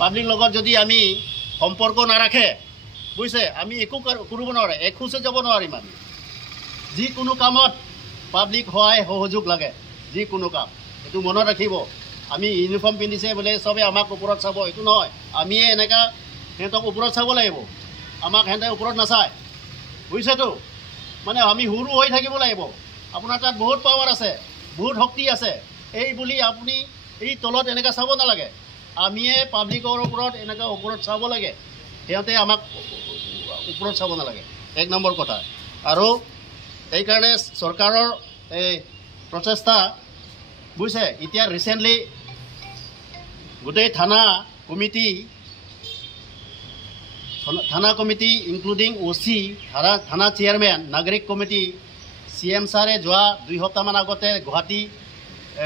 public লগত যদি আমি সম্পৰ্ক নাৰাখে বুজিছে আমি একো কৰিব নোৱাৰে এখোজে যাব নোৱাৰিম আমি যিকোনো কামত পাব্লিক সহায় সহযোগ লাগে যিকোনো কাম এইটো মনত ৰাখিব আমি ইউনিফৰ্ম পিন্ধিছে বোলে চবে আমাক ওপৰত চাব এইটো নহয় আমিয়ে এনেকা সিহঁতক ওপৰত চাব লাগিব আমাক সিহঁতে ওপৰত নাচায় বুজিছেতো মানে আমি সৰু হৈ থাকিব লাগিব আপোনাৰ তাত বহুত পাৱাৰ আছে বহুত শক্তি আছে এই বুলি আপুনি এই তলত এনেকৈ চাব নালাগে আমিয়ে পাব্লিকৰ ওপৰত এনেকৈ ওপৰত চাব লাগে সিহঁতে আমাক ওপৰত চাব নালাগে এক নম্বৰ কথা আৰু এইকাৰণে চৰকাৰৰ এই প্ৰচেষ্টা বুজিছে এতিয়া ৰিচেণ্টলি গোটেই থানা কমিটি ইনক্লুডিং OC থানা চেয়াৰমেন নাগৰিক কমিটি CM ছাৰে যোৱা 2 সপ্তাহমান আগতে গুৱাহাটী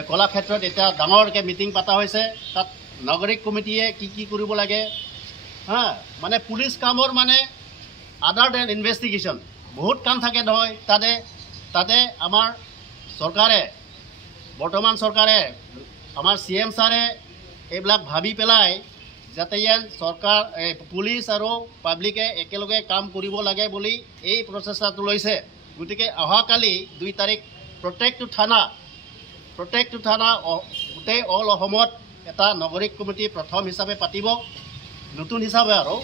কলাক্ষেত্ৰত এটা ডাঙৰকৈ মিটিং পতা হৈছে তাত নাগৰিক কমিটিয়ে কি কৰিব লাগে হা মানে পুলিচ কামৰ মানে আদাৰ দেন ইনভেষ্টিগেশ্যন বহুত কাম থাকে নহয় তাতে আমাৰ চৰকাৰে বৰ্তমান চৰকাৰে আমাৰ CM ছাৰে এইবিলাক ভাবি পেলাই যাতে ইয়াত চৰকাৰ পুলিচ আৰু পাব্লিকে একেলগে কাম কৰিব লাগে বুলি এই প্ৰচেষ্টাটো লৈছে গতিকে অহাকালি 2 তাৰিখ প্ৰত্যেকটো থানা গোটেই অল অসমত এটা নাগৰিক কমিটি প্ৰথম হিচাপে পাতিব নতুন হিচাপে আৰু